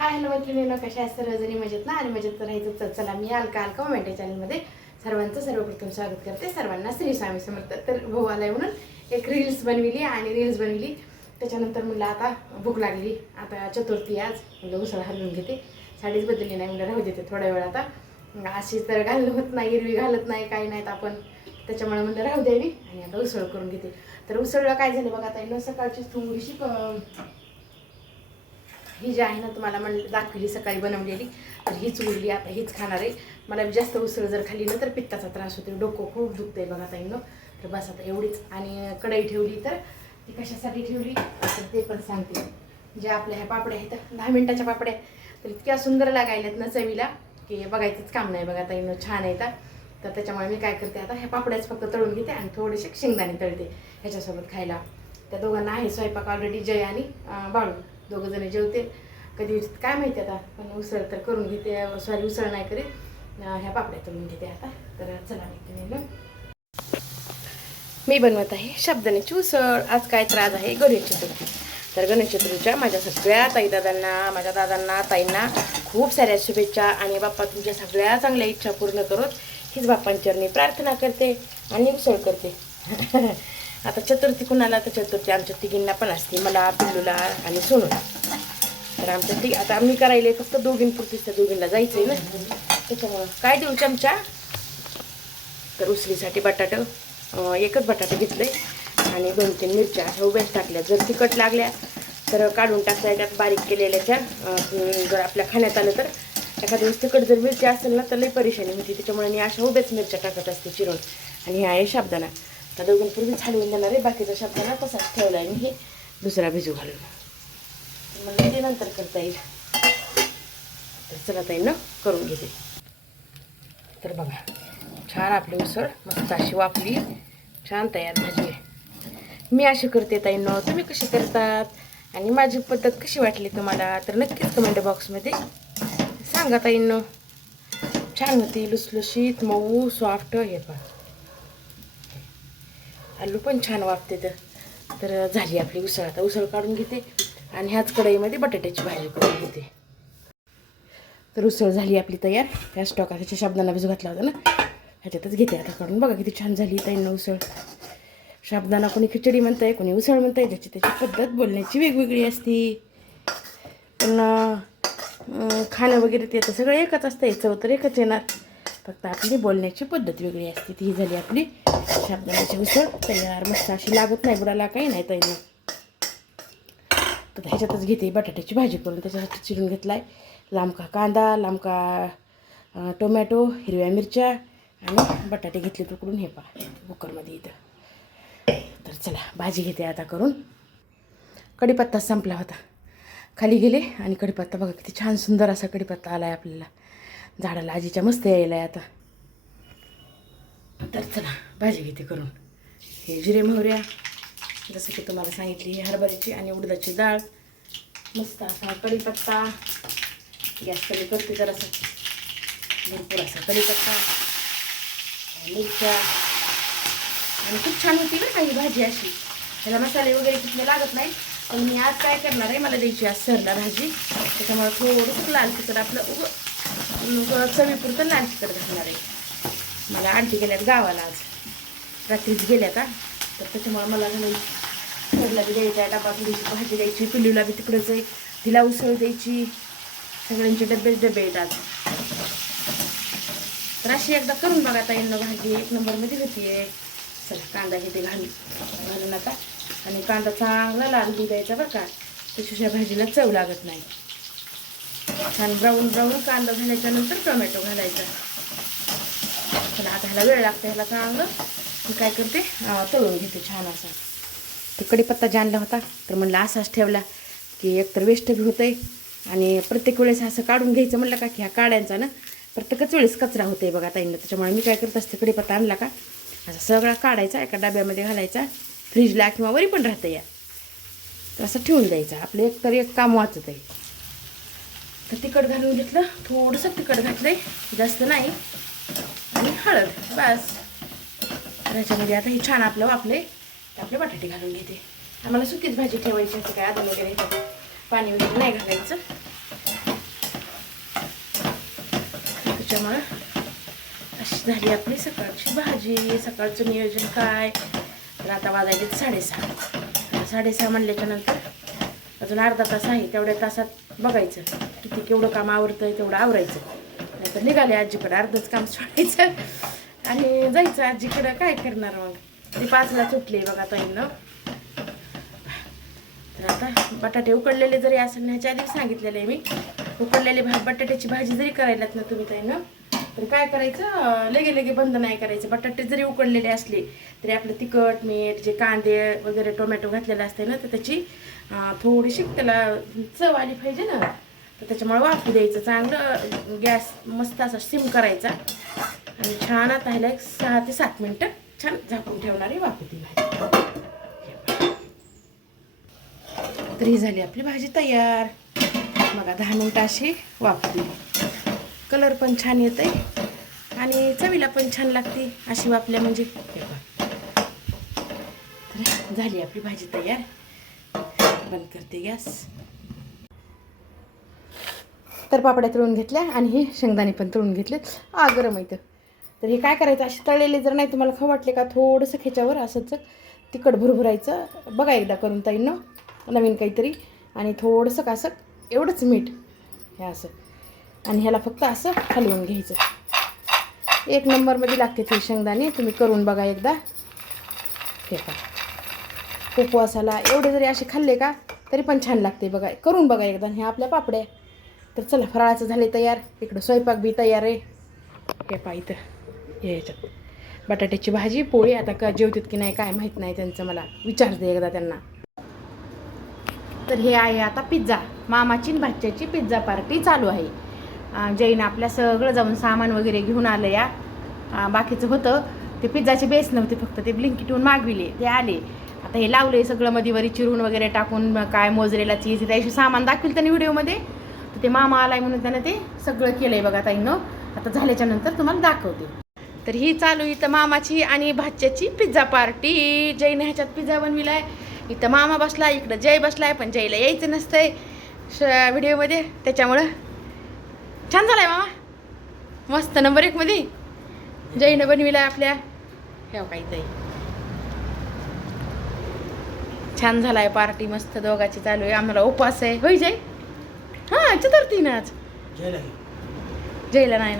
Hi hello मैत्रिणींनो, कशा आहेत सर्वजणी? मजेत ना? आणि मजेत तर राहायचं. तर चला, मी अलका कमेंट चॅनलमध्ये सर्वांचं सर्वप्रथम स्वागत करते. सर्वांना श्री स्वामी समर्थ. तर भाऊ आलाय म्हणून एक रील्स बनविली आणि रील्स बनविली. त्याच्यानंतर म्हणलं आता भूक लागली, आता चतुर्थी आज, म्हणलं उसळ हलवून घेते. साडीच बदलली नाही, म्हणलं राहू देते थोड्या वेळ. आता अशी तर घालणं होत नाही, एरवी घालत नाही, काही नाहीत आपण, त्याच्यामुळे म्हणलं राहू द्यावी आणि आता उसळ करून घेते. तर उसळला काय झालं बघा आता, सकाळची थोडीशी ही जी आहे ना, तुम्हाला म्हणलं दाखवली सकाळी बनवलेली, तर हीच उरली. आता हीच खाणार आहे. मला जास्त उसळ जर खाल्ली ना तर पित्ताचा त्रास होतो, डोकं खूप दुखतंय बघा ताईंनो. तर बस आता एवढीच. आणि कढई ठेवली, तर ती कशासाठी ठेवली तर ते पण सांगते. जे आपल्या ह्या पापड्या आहेत 10 मिनिटाच्या पापड्या, तर इतक्या सुंदर लागायल्यात ना चवीला की बघायचंच काम नाही बघा ताईंनो, छान आहेत. तर त्याच्यामुळे मी काय करते, आता ह्या पापड्याच फक्त तळून घेते आणि थोडेसे शेंगदाणे तळते ह्याच्यासोबत खायला. त्या दोघांना आहे स्वयंपाक ऑलरेडी, जय आणि बाळू दोघं जण जेवते. कधी काय माहिती आता, पण उसळ तर करून घेते. सॉरी, उसळ नाही करीत, ह्या पापड्या तळून घेते आता. तर चला मैत्रिणींनो, मी बनवत आहे साबुदाण्याची उसळ. आज काय त्रास आहे, गणेश चतुर्थी. तर गणेश चतुर्थीच्या माझ्या सगळ्या ताईदादांना, माझ्या दादांना, ताईंना खूप साऱ्या शुभेच्छा. आणि बाप्पा तुमच्या सगळ्या चांगल्या इच्छा पूर्ण करोत हीच बाप्पांचरणी प्रार्थना करते आणि उसळ करते. आता चतुर्थी कुणाला, तर चतुर्थी आमच्या तिघींना पण असते, मला, पिल्लूला आणि सोनूला. तर आमच्या आता आम्ही करायला फक्त दोघींपुरतीच, त्या दोघींना जायचं आहे ना, त्याच्यामुळं काय देऊ चमचा. तर उसळीसाठी बटाटं, एकच बटाटे घेतले आणि 2-3 मिरच्या अशा उभ्याच टाकल्या. जर तिखट लागल्या तर काढून टाकल्या, त्यात बारीक केलेल्याच्या. जर आपल्या खाण्यात आलं तर एखाद्या वेळेस तिखट जर मिरच्या असेल ना तर लई परेशानी होती, त्याच्यामुळे मी अशा उभ्याच मिरच्या टाकत असते चिरून. आणि हे आहे साबुदाणा. तर दोघींपूर्वीच हलवून देणार आहे, बाकीचा साबुदाणा तसाच ठेवला आहे मी, हे दुसरा भिजू घालून. मला ते नंतर करता येईल. तर चला ताईंना करून घेते. तर बघा, छान आपली उसळ मस्त अशी वाफली, छान तयार भाजी आहे. मी अशी करते ताईंनो, तुम्ही कशी करतात आणि माझी पद्धत कशी वाटली तुम्हाला तर नक्कीच कमेंट बॉक्समध्ये सांगा ताईंनो. छान होती, लुसलुशीत, मऊ, सॉफ्ट. हे पहा, आलू पण छान वाफते. तर झाली आपली उसळ. आता उसळ काढून घेते आणि ह्याच कढईमध्ये बटाट्याची भाजी करून घेते. तर उसळ झाली आपली तयार. ह्या स्टॉक त्याच्या साबुदाणा भिजू घातला होता ना, ह्याच्यातच घेते आता काढून. बघा किती छान झाली ताईंना उसळ. साबुदाणा कोणी खिचडी म्हणताय, कोणी उसळ म्हणताय, त्याची पद्धत बोलण्याची वेगवेगळी असते. पण खाणं वगैरे ते तर सगळं एकच असतं, चव तर एकच येणार, फक्त आपली बोलण्याची पद्धत वेगळी असते. ती झाली आपली साबुदाण्याची उसळ तयार. मस्त अशी लागत नाही, बुडाला काही नाही ताईंना. तर ह्याच्यातच घेते बटाट्याची भाजी करून. त्याच्यासाठी चिरून घेतला आहे लांबका कांदा, लांबका टोमॅटो, हिरव्या मिरच्या आणि बटाटे घेतले तुकडून. हे पहा कुकरमध्ये इथं. तर चला भाजी घेते आता करून. कढीपत्ता संपला होता, खाली गेले आणि कढीपत्ता बघा किती छान सुंदर असा कढीपत्ता आला आहे आपल्याला झाडाला, आजीच्या मस्त यायला आहे आता. तर चला भाजी घेते करून. हे जिरे मोहऱ्या, जसं की तुम्हाला सांगितली, ही हरभऱ्याची आणि उडदाची डाळ, मस्त असा कढीपत्ता. गॅस कमी करते जरासा, भरपूर असा कढीपत्ता, मिरच्या. आणि खूप छान होती ना ही भाजी अशी. त्याला मसाले वगैरे कुठले लागत नाही. पण मी आज काय करणार आहे, मला द्यायची आज सरला भाजी, त्याच्यामुळे थोडंसं लाल तिखट आपलं चवीपुरतं लाल तिखट घालणार आहे. मला आंटी गेल्यात गावाला, आज रात्रीच गेल्या का, तर त्याच्यामुळे मला सरला बी द्यायचा आहे, डबा थोडीशी भाजी द्यायची, पिल्लूला बी तिकडंच आहे, तिला उसळ द्यायची. सगळ्यांचे डबे आहेत आज. तर अशी एकदा करून बघा ताईंना, भाजी एक नंबरमध्ये होती आहे. चला कांदा घेते घालून आता. आणि कांदा चांगला लाल होऊ द्यायचा बरं का, त्याशिवाय भाजीला चव लागत नाही. छान ब्राऊन कांदा झाल्याच्यानंतर टोमॅटो घालायचा. चला आता ह्याला वेळ लागतो, ह्याला चांगलं मी काय करते, तळून घेते छान असा. तर कढीपत्ता जाणला होता, तर म्हणलं असाच ठेवला की एकतर वेस्ट बी होतं आहे, आणि प्रत्येक वेळेस असं काढून घ्यायचं म्हणलं का की ह्या काड्यांचा ना प्रत्येकच वेळेस कचरा होतं आहे बघा ताईंना. त्याच्यामुळे मी काय करत असते, कढीपत्ता आणला का असा सगळा काढायचा, एका डब्यामध्ये घालायचा, फ्रीजला किंवा वरी पण राहतं या, तर असं ठेवून द्यायचं. आपलं एक काम वाचत आहे. तर तिखट घालून घेतलं, थोडंसं तिखट घातलं आहे, जास्त नाही, आणि हळद बस. तर ह्याच्यामध्ये आता हे छान आपलं वापले, आपले बटाटे घालून घेते. आम्हाला सुकीच भाजी ठेवायची, असं काय आदन वगैरे पाणी वगैरे नाही घालायचं. त्याच्यामुळं अशी झाली आपली सकाळची भाजी. सकाळचं नियोजन काय, तर आता वाजायले 6:30. 6:30 म्हणल्याच्या नंतर अजून अर्धा तास आहे. तेवढ्या तासात बघायचं किती केवढं काम आवरतं आहे तेवढं आवरायचं. नाहीतर निघाले आजीकडं, अर्धच काम सोडायचं आणि जायचं आजीकडं. काय करणार मग, ती 5ला सुटली बघा ताईंना. तर आता बटाटे उकडलेले जरी असेल ना, ह्याच्या आधी सांगितलेलं आहे मी, उकडलेले बटाट्याची भाजी जरी करायलात ना तुम्ही ताईंना, तर काय करायचं, लगे बंद नाही करायचं. बटाटे जरी उकडलेले असले तरी आपलं तिखट मीठ जे कांदे वगैरे टोमॅटो घातलेलं असते ना, तर त्याची थोडीशी त्याला चव आली पाहिजे ना, तर त्याच्यामुळे वाफू द्यायचं चांगलं. गॅस मस्त असा सिम करायचा आणि छान आता ह्याला 6 ते 7 मिनटं छान झाकून ठेवणार आहे वाफूती भाजी. तर ही झाली आपली भाजी तयार बघा. 10 मिनटं अशी वाफू दिली. कलर पण छान येते आणि चवीला पण छान लागते अशी वाफल्या म्हणजे. तर झाली आपली भाजी तयार. बंद करते गॅस. तर पापड्या तळून घेतल्या आणि हे शेंगदाणे पण तळून घेतले. गरम आहे तर हे काय करायचं, असे तळलेले जर नाही तुम्हाला खाऊ वाटले का, थोडंसं ह्याच्यावर असंच तिखट भुरभुरायचं. बघा एकदा करून ताईंना, नवीन काहीतरी. आणि थोडंसं का असं एवढंच मीठ हे असं, आणि ह्याला फक्त असं हलवून घ्यायचं. 1 नंबरमध्ये लागते ते शेंगदाणे. तुम्ही करून बघा एकदा. हे पहा, उपवासाला एवढे जरी असे खाल्ले का तरी पण छान लागते बघा. करून बघा एकदा. हे आपल्या पापड्या. तर चला, फराळाचं झाले तयार. इकडं स्वयंपाक बी तयार आहे. हे पहा इथं ह्याच्यात बटाट्याची भाजी पोळी. आता का जेवतात की नाही काय माहीत नाही, त्यांचं मला विचारते एकदा त्यांना. तर हे आहे आता पिझ्झा. मामाची भाच्याची पिझ्झा पार्टी चालू आहे. जैन आपल्या सगळं जाऊन सामान वगैरे घेऊन आलं या. बाकीचं होतं ते पिझ्झाचे बेस नव्हते, फक्त ते ब्लिंकिटून मागविले, ते आले. आता हे लावले सगळं मध्ये वरी चिरून वगैरे टाकून, काय मोजरेला चीज त्याशी सामान दाखविलं त्यांनी व्हिडिओमध्ये. तर ते मामा आलाय म्हणून त्यानं ते सगळं केलं आहे बघा ताईंनो. आता झाल्याच्या नंतर तुम्हाला दाखवते. तर ही चालू इथं मामाची आणि भाच्याची पिझ्झा पार्टी. जैन ह्याच्यात पिझ्झा बनविलाय. इथं मामा बसला, इकडं जय बसलाय, पण जयला यायचं नसतंय व्हिडिओमध्ये, त्याच्यामुळं. छान झालाय मामा, मस्त नंबर 1 मध्ये जयनं बनविलाय आपल्या. हे काही छान झालाय पार्टी, मस्त दोघाची चालू आहे. आम्हाला उपवास आहे. होय जय? हां, चतुर्थीनाच. जयला नाही